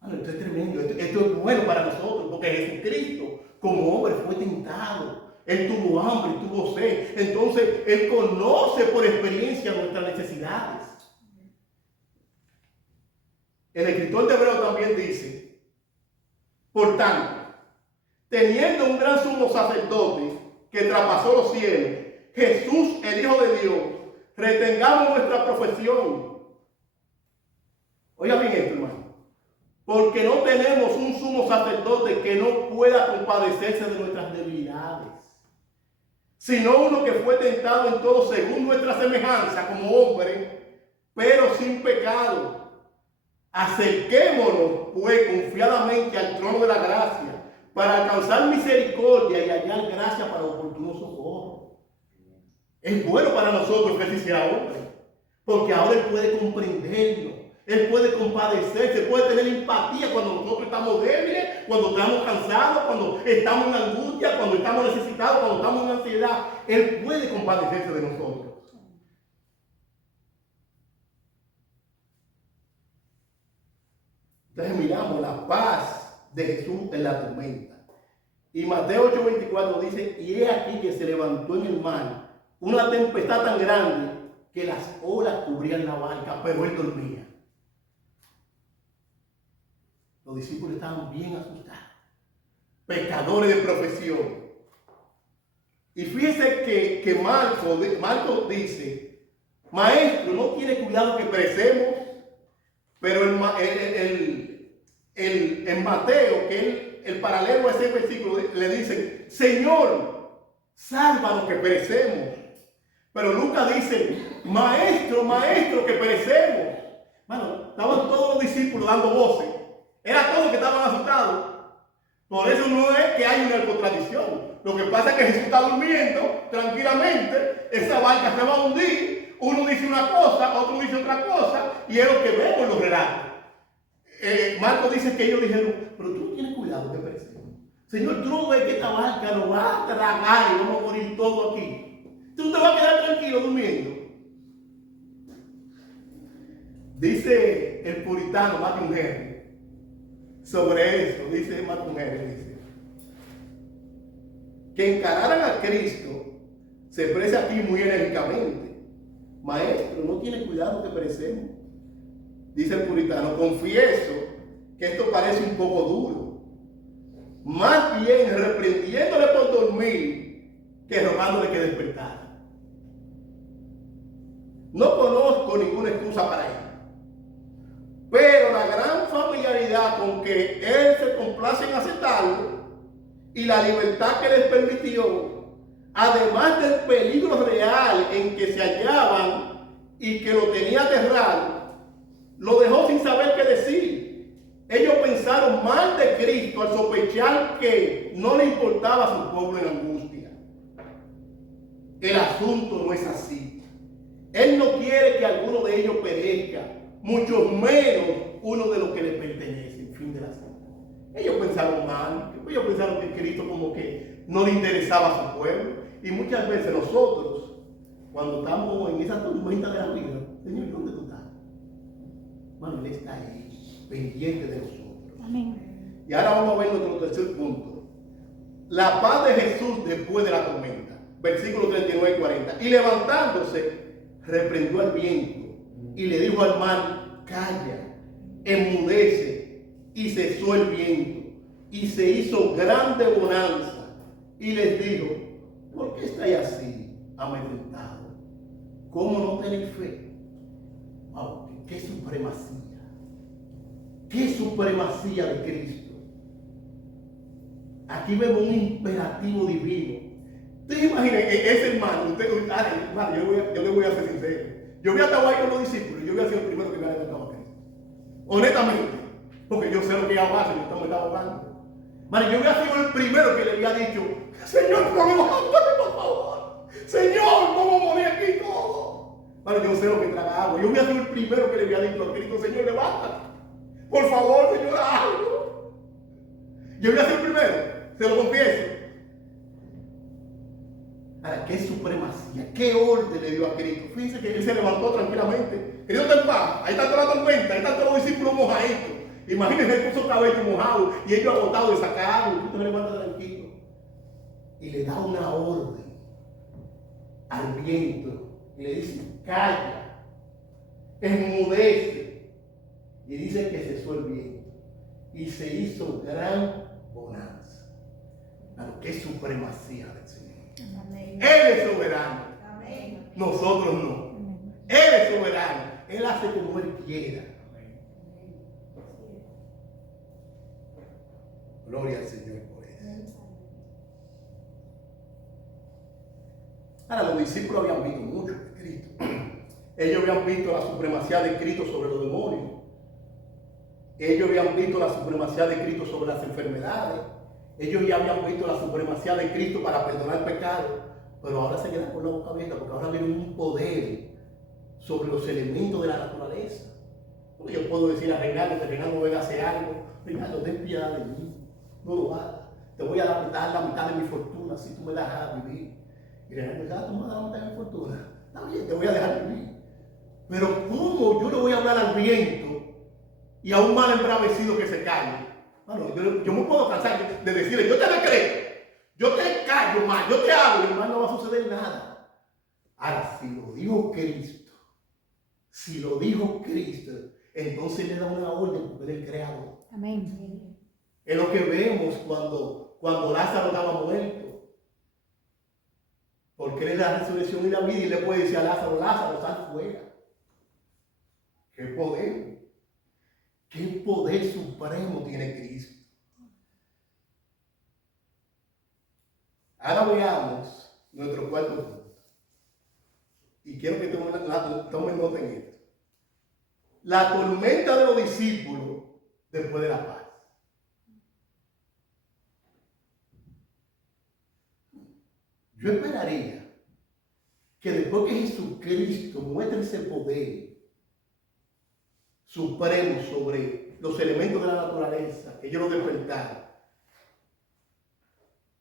Bueno, esto es tremendo, esto es bueno para nosotros, porque Jesucristo como hombre fue tentado. Él tuvo hambre, tuvo sed. Entonces, Él conoce por experiencia nuestras necesidades. El escritor de Hebreo también dice: por tanto, teniendo un gran sumo sacerdote que traspasó los cielos, Jesús, el Hijo de Dios, retengamos nuestra profesión. Oiga bien esto, hermano. Porque no tenemos un sumo sacerdote que no pueda compadecerse de nuestras debilidades, sino uno que fue tentado en todo según nuestra semejanza como hombre, pero sin pecado. Acerquémonos pues confiadamente al trono de la gracia, para alcanzar misericordia y hallar gracia para oportuno socorro. Es bueno para nosotros que sí sea hombre, porque ahora Él puede comprendernos. Él puede compadecerse, puede tener empatía cuando nosotros estamos débiles, cuando estamos cansados, cuando estamos en angustia, cuando estamos necesitados, cuando estamos en ansiedad. Él puede compadecerse de nosotros. Entonces miramos la paz de Jesús en la tormenta. Y Mateo 8:24 dice: y he aquí que se levantó en el mar una tempestad tan grande que las olas cubrían la barca, pero él dormía. Los discípulos estaban bien asustados, pecadores de profesión. Y fíjense que Marcos dice: maestro, no tiene cuidado que perecemos. Pero en Mateo, que el paralelo a ese versículo, le dicen: Señor, sálvanos que perecemos. Pero Lucas dice: maestro, que perecemos. Bueno, estaban todos los discípulos dando voces. Era todos que estaban asustados. Por eso no es que hay una contradicción. Lo que pasa es que Jesús está durmiendo tranquilamente. Esa barca se va a hundir. Uno dice una cosa, otro dice otra cosa. Y es lo que vemos en los relatos. Marcos dice que ellos dijeron: pero tú no tienes cuidado que perecemos. Señor, tú no ves que esta barca nos va a tragar y vamos a morir todos aquí. Tú te vas a quedar tranquilo durmiendo. Dice el puritano Martin Henry sobre eso, dice Martin Henry, dice que encararan a Cristo se expresa aquí muy enérgicamente: maestro, no tiene cuidado que perecemos. Dice el puritano: confieso que esto parece un poco duro, más bien reprendiéndole por dormir que rogándole que despertara. No conozco ninguna excusa para él, pero la gran familiaridad con que él se complace en aceptarlo y la libertad que les permitió, además del peligro real en que se hallaban y que lo tenía aterrado, lo dejó sin saber qué decir. Ellos pensaron mal de Cristo al sospechar que no le importaba a su pueblo en angustia. El asunto no es así. Él no quiere que alguno de ellos perezca, mucho menos uno de los que le pertenece, en fin de la cita. Ellos pensaron mal, ellos pensaron que Cristo como que no le interesaba a su pueblo. Y muchas veces nosotros, cuando estamos en esa tormenta de la vida: Señor, ¿dónde tú estás? Bueno, Él está ahí, pendiente de nosotros. Amén. Y ahora vamos a ver nuestro tercer punto: la paz de Jesús después de la tormenta. Versículos 39 y 40. Y levantándose, reprendió al viento y le dijo al mar, calla, enmudece, y cesó el viento, y se hizo grande bonanza, y les dijo, ¿por qué estáis así amedrentados? ¿Cómo no tenéis fe? Wow, qué supremacía, qué supremacía de Cristo. Aquí vemos un imperativo divino. Ustedes imaginen, ese hermano, yo le voy a ser sincero. Yo había estado ahí con los discípulos, yo había sido el primero que me había levantado a Cristo. Honestamente, porque yo sé lo que ella hace, yo me estaba ahogando. Yo había sido el primero que le había dicho, Señor, ¿cómo por favor? Señor, ¿cómo morir aquí todo? Yo sé lo que traga agua. Yo había sido el primero que le había dicho a Cristo, Señor, levántate. Por favor, Señor, algo. Yo había sido el primero, se lo confieso. Ahora, qué supremacía, qué orden le dio a Cristo. Fíjense que él se levantó tranquilamente. Cristo está en paz, ahí está toda la tormenta, ahí están todos los discípulos mojaditos. Imagínense, él puso cabello mojado y ellos agotados de sacar agua. Cristo se levanta tranquilo y le da una orden al viento y le dice, calla, enmudece. Y dice que cesó el viento y se hizo gran bonanza. Claro, qué supremacía del Señor. Amén. Él es soberano. Amén. Nosotros no. Amén. Él es soberano. Él hace como Él quiera. Amén. Gloria al Señor por eso. Ahora, los discípulos habían visto mucho de Cristo. Ellos habían visto la supremacía de Cristo sobre los demonios. Ellos habían visto la supremacía de Cristo sobre las enfermedades. Ellos ya habían visto la supremacía de Cristo para perdonar pecados. Pero ahora se quedan con la boca abierta porque ahora viene un poder sobre los elementos de la naturaleza. Porque yo puedo decir a Reinaldo que Reinaldo venga a hacer algo. Reinaldo, ten piedad de mí. No lo hagas. Te voy a dar la mitad de mi fortuna si tú me dejas vivir. Y Reinaldo dice, tú me das la mitad de mi fortuna. Está bien, te voy a dejar vivir. Pero ¿cómo yo le voy a hablar al viento y a un mal embravecido que se calle? Bueno, yo me puedo cansar de decirle, yo te la creo, yo te callo más, yo te hablo, y más no va a suceder nada. Ahora, si lo dijo Cristo, entonces le da una orden porque él es el creador. Amén. Es lo que vemos cuando Lázaro estaba muerto. Porque él es la resurrección y la vida y le puede decir a Lázaro, Lázaro, sal fuera. ¡Qué poder! ¡Qué poder supremo tiene Cristo! Ahora veamos nuestro cuarto punto. Y quiero que tomen nota en esto. La tormenta de los discípulos después de la paz. Yo esperaría que después que Jesucristo muestre ese poder supremo sobre los elementos de la naturaleza, que ellos lo despertaron,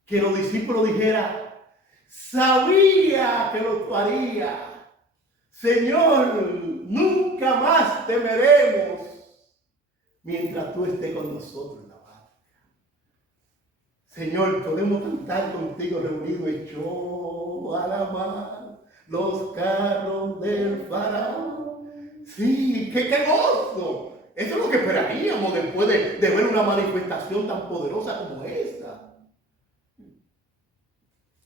que los discípulos dijeran, sabía que lo haría, Señor, nunca más temeremos mientras tú estés con nosotros en la barca. Señor, podemos cantar contigo reunidos, echó a la mar los carros del faraón. Sí, qué gozo. Eso es lo que esperaríamos después de ver una manifestación tan poderosa como esta.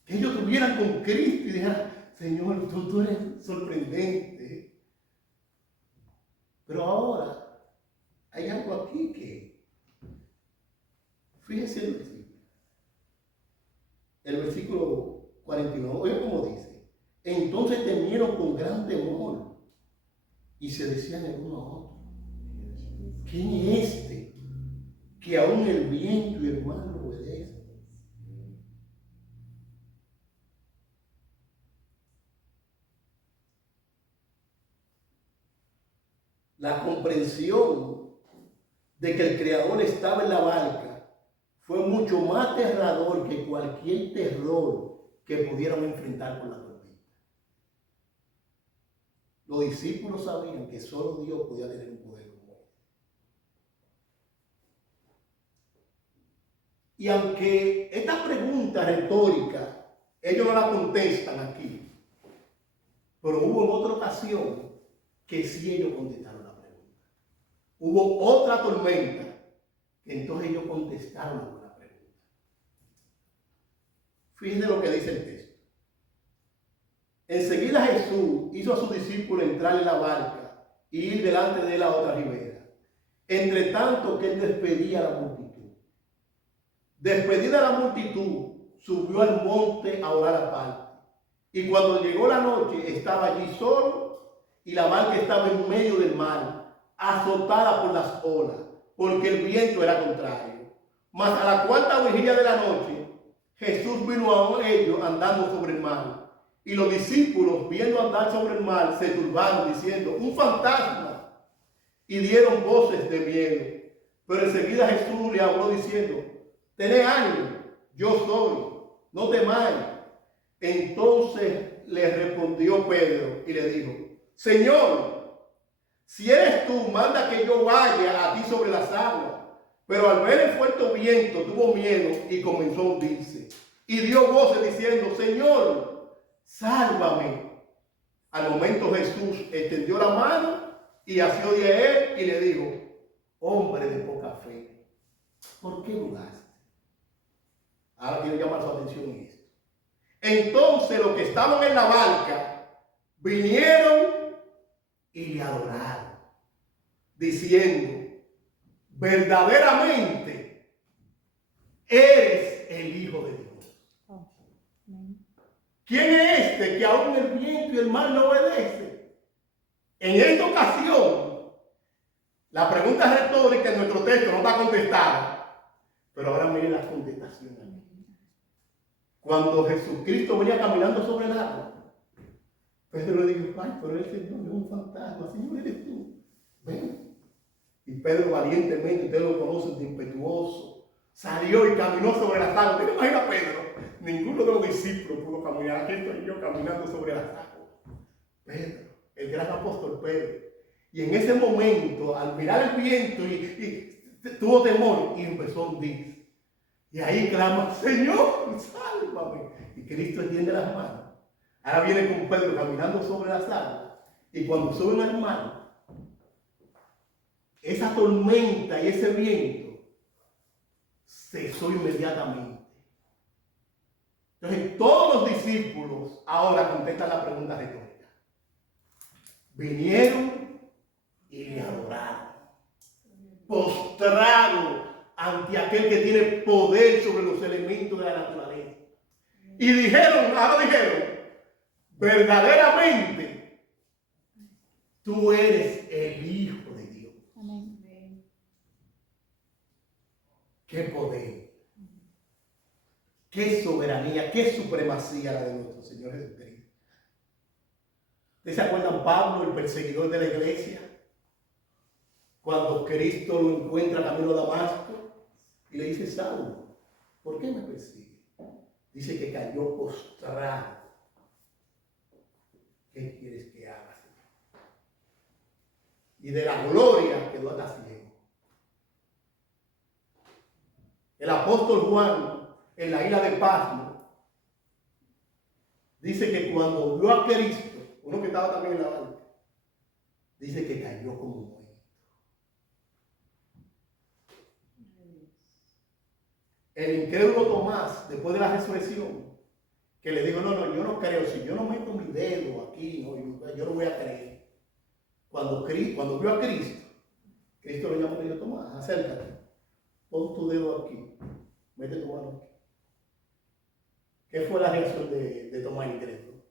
Que ellos estuvieran con Cristo y dijeran, Señor, tú eres sorprendente. Pero ahora hay algo aquí que, fíjese el versículo. El versículo 49, oye cómo dice. Entonces temieron con gran temor y se decían el uno a otro, ¿quién es este que aún el viento y el mar lo obedecen? La comprensión de que el Creador estaba en la barca fue mucho más aterrador que cualquier terror que pudieran enfrentar con la tormenta. Los discípulos sabían que solo Dios podía tener un poder como él. Y aunque esta pregunta retórica, ellos no la contestan aquí, pero hubo en otra ocasión que sí ellos contestaron la pregunta. Hubo otra tormenta que entonces ellos contestaron la pregunta. Fíjense lo que dice el texto. Enseguida Jesús hizo a sus discípulos entrar en la barca y ir delante de él a otra ribera, entre tanto que él despedía a la multitud. Despedida la multitud, subió al monte a orar aparte. Y cuando llegó la noche, estaba allí solo y la barca estaba en medio del mar, azotada por las olas, porque el viento era contrario. Mas a la cuarta vigilia de la noche, Jesús vino a ellos andando sobre el mar. Y los discípulos, viendo andar sobre el mar, se turbaron diciendo, un fantasma. Y dieron voces de miedo. Pero enseguida Jesús le habló diciendo, tened ánimo, yo soy, no temáis. Entonces le respondió Pedro y le dijo, Señor, si eres tú, manda que yo vaya a ti sobre las aguas. Pero al ver el fuerte viento tuvo miedo y comenzó a hundirse. Y dio voces diciendo, Señor, sálvame. Al momento Jesús extendió la mano y asió de él y le dijo, hombre de poca fe, ¿por qué dudaste? Ahora quiero llamar su atención en esto. Entonces los que estaban en la barca vinieron y le adoraron, diciendo, verdaderamente eres el Hijo de Dios. ¿Quién es este que aún el viento y el mar no obedece? En esta ocasión, la pregunta retórica en nuestro texto no está contestada, pero ahora miren las contestaciones. Cuando Jesucristo venía caminando sobre el agua, Pedro le dijo, ay, pero el Señor es un fantasma, Señor, eres tú. Ven. Y Pedro valientemente, ustedes lo conocen, de impetuoso, salió y caminó sobre las aguas. ¿Te imaginas a Pedro? Ninguno de los discípulos pudo caminar. Aquí estoy yo caminando sobre las aguas. Pedro, el gran apóstol Pedro. Y en ese momento, al mirar el viento, y tuvo temor y empezó a hundirse. Y ahí clama, Señor, sálvame. Y Cristo extiende las manos. Ahora viene con Pedro caminando sobre las aguas. Y cuando suben al mar, esa tormenta y ese viento cesó inmediatamente. Entonces todos los discípulos ahora contestan la pregunta retórica. Vinieron y le adoraron. Postrados ante aquel que tiene poder sobre los elementos de la naturaleza. Y ahora dijeron, verdaderamente tú eres el Hijo de Dios. Amén. Qué poder, qué soberanía, qué supremacía la de nuestro Señor Jesucristo. ¿Ustedes se acuerdan Pablo, el perseguidor de la iglesia? Cuando Cristo lo encuentra camino a Damasco y le dice, Saulo, ¿por qué me persigue? Dice que cayó postrado. ¿Qué quieres que haga, Señor? Y de la gloria quedó hasta ciego. El apóstol Juan, en la isla de Patmos, dice que cuando vio a Cristo, uno que estaba también en la barca, dice que cayó como muerto. El incrédulo Tomás, después de la resurrección, que le dijo, no, yo no creo, si yo no meto mi dedo aquí, no, yo no voy a creer. Cuando vio a Cristo, Cristo le llamó y le dijo, Tomás, acércate, pon tu dedo aquí, mete tu mano aquí. ¿Qué fue la reacción de Tomás incrédulo?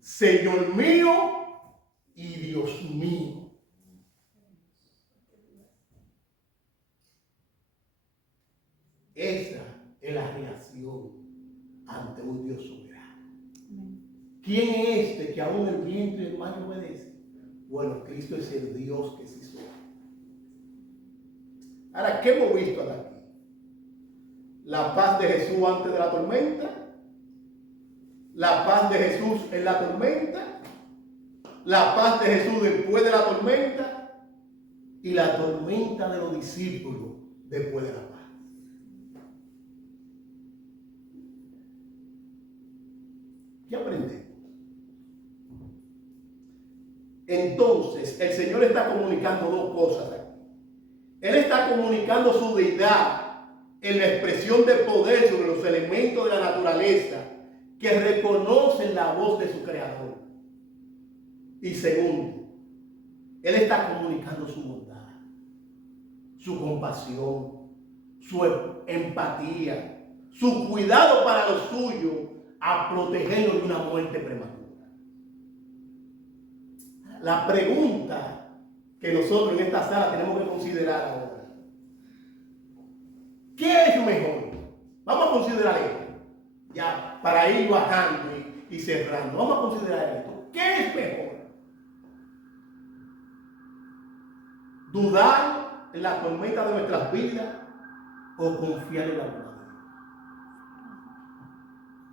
Señor mío y Dios mío. Esa es la reacción ante un Dios soberano. ¿Quién es este que aún el viento y el mar obedece? Bueno, Cristo es el Dios que se hizo. Ahora, ¿qué hemos visto hasta aquí? La paz de Jesús antes de la tormenta, la paz de Jesús en la tormenta, la paz de Jesús después de la tormenta y la tormenta de los discípulos después de la paz. ¿Qué aprendemos? En entonces el Señor está comunicando dos cosas aquí. Él está comunicando su deidad en la expresión de poder sobre los elementos de la naturaleza que reconocen la voz de su creador. Y segundo, Él está comunicando su bondad, su compasión, su empatía, su cuidado para los suyos, a protegerlos de una muerte prematura. La pregunta que nosotros en esta sala tenemos que considerar ahora: ¿qué es mejor? Vamos a considerar esto, ya para ir bajando y cerrando. Vamos a considerar esto. ¿Qué es mejor? ¿Dudar en la tormenta de nuestras vidas o confiar en la bondad de Dios?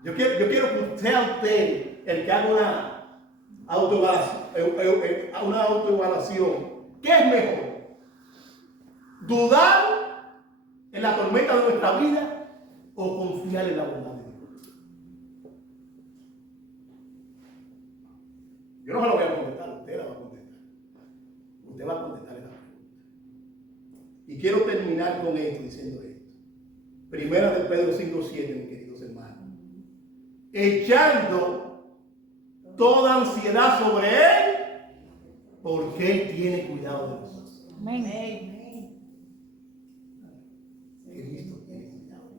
Yo quiero que sea usted el que haga una autoevaluación. ¿Qué es mejor? ¿Dudar en la tormenta de nuestra vida o confiar en la bondad de Dios? Yo no se lo voy a contestar, usted la va a contestar. Usted va a contestar esta pregunta. Y quiero terminar con esto, diciendo esto. Primera de Pedro 5:7, mis queridos hermanos. Echando toda ansiedad sobre Él, porque Él tiene cuidado de nosotros. Amén. Cristo tiene cuidado.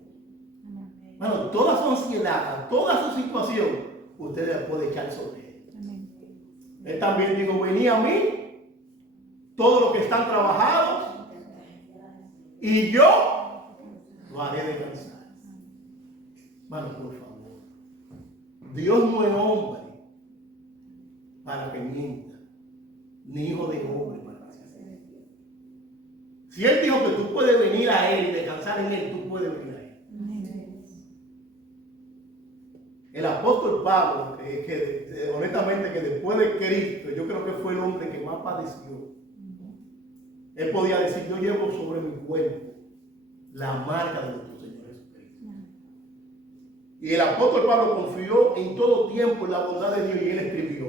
Bueno, toda su ansiedad, toda su situación, usted la puede echar sobre Él. Amén. Él también dijo: venid a mí, todos los que están trabajados, y yo lo haré descansar. Hermano, por favor. Dios no es hombre para que mienta, ni hijo de hombre para que se mienta. Si Él dijo que tú puedes venir a Él y descansar en Él, tú puedes venir a Él. El apóstol Pablo, que honestamente que después de Cristo, yo creo que fue el hombre que más padeció. Él podía decir: yo llevo sobre mi cuerpo la marca de nuestro Señor Jesucristo. Y el apóstol Pablo confió en todo tiempo en la bondad de Dios, y él escribió,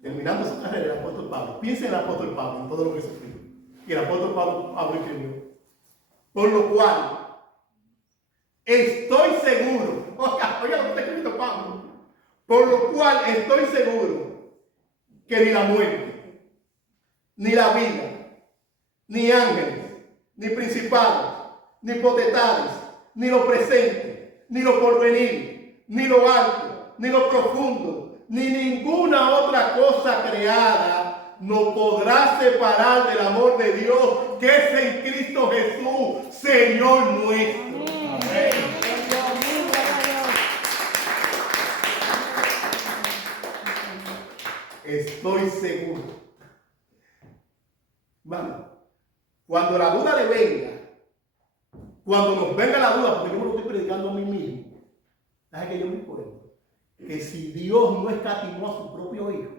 terminando su carrera, el apóstol Pablo. Piensa en el apóstol Pablo, en todo lo que se escribió. Y el apóstol Pablo escribió: por lo cual estoy seguro, oiga lo que está escrito Pablo, por lo cual estoy seguro que ni la muerte, ni la vida, ni ángeles, ni principados, ni potestades, ni lo presente, ni lo porvenir, ni lo alto, ni lo profundo, ni ninguna otra cosa creada nos podrá separar del amor de Dios que es en Cristo Jesús, Señor nuestro. Amén. Estoy seguro. Bueno, cuando la duda le venga, cuando nos venga la duda, porque yo me lo estoy predicando a mí mismo, ¿sabes que yo me acuerdo? Que si Dios no escatimó a su propio Hijo,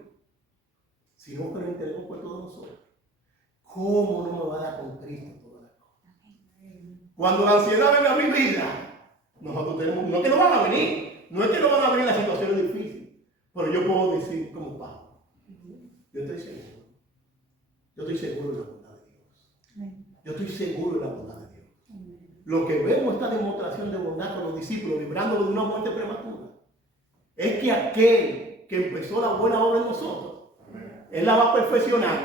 sino que lo entregó por todos nosotros, ¿cómo no me va a dar con Cristo todas las cosas? Cuando la ansiedad venga a mi vida, nosotros tenemos, no es que no van a venir, no es que no van a venir las situaciones difíciles, pero yo puedo decir como Pablo: yo estoy seguro de la bondad de Dios. Yo estoy seguro de la bondad de Dios. Lo que vemos esta demostración de bondad con los discípulos, librándolos de una muerte prematura, es que aquel que empezó la buena obra en nosotros, Él la va a perfeccionar,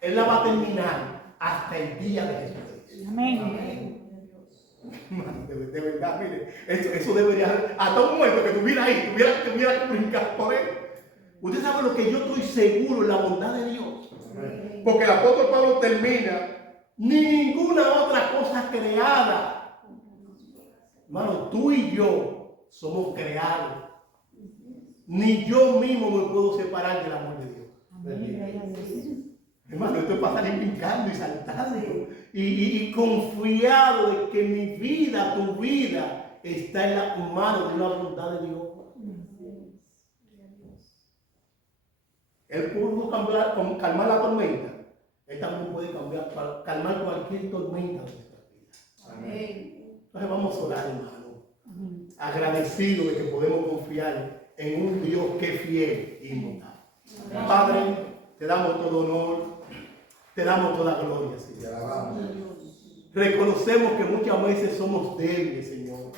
Él la va a terminar hasta el día de Jesucristo. Amén. De verdad, mire, eso debería, hasta un muerto que estuviera ahí, tuviera que brincar por Él. Usted sabe lo que yo estoy seguro en la bondad de Dios. Porque el apóstol Pablo termina: ni ninguna otra cosa creada. Hermano, tú y yo somos creados. Ni yo mismo me puedo separar del amor de Dios. Hermano, esto es para salir brincando y saltando y confiado de que mi vida, tu vida, está en las manos de la voluntad de Dios. Él pudo calmar la tormenta. Él también puede calmar cualquier tormenta de nuestra vida. Amén. Entonces vamos a orar, hermano. Agradecido de que podemos confiar en un Dios que es fiel y inmutable. Padre, te damos todo honor, te damos toda gloria, Te Señor. alabamos. Reconocemos que muchas veces somos débiles, Señor.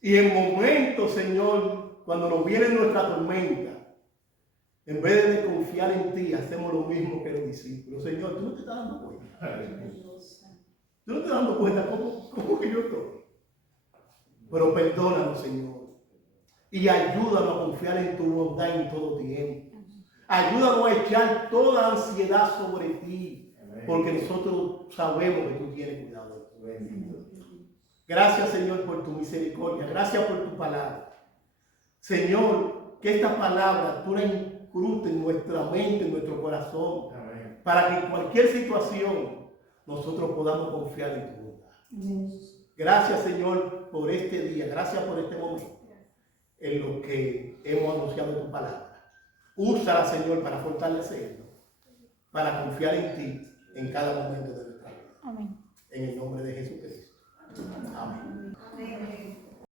Y en momentos, Señor, cuando nos viene nuestra tormenta, en vez de confiar en ti, hacemos lo mismo que los discípulos. Señor, tú no te estás dando cuenta. Tú no te estás dando cuenta cómo que yo estoy. Pero perdónanos, Señor. Y ayúdanos a confiar en tu bondad en todo tiempo. Ayúdanos a echar toda ansiedad sobre ti. Porque nosotros sabemos que tú tienes cuidado de todo. Bendito. Gracias, Señor, por tu misericordia. Gracias por tu palabra. Señor, que esta palabra tú la incrustes en nuestra mente, en nuestro corazón. Amén. Para que en cualquier situación nosotros podamos confiar en tu bondad. Gracias, Señor, por este día. Gracias por este momento en lo que hemos anunciado tu palabra. Úsala, Señor, para fortalecernos, para confiar en ti en cada momento de nuestra vida.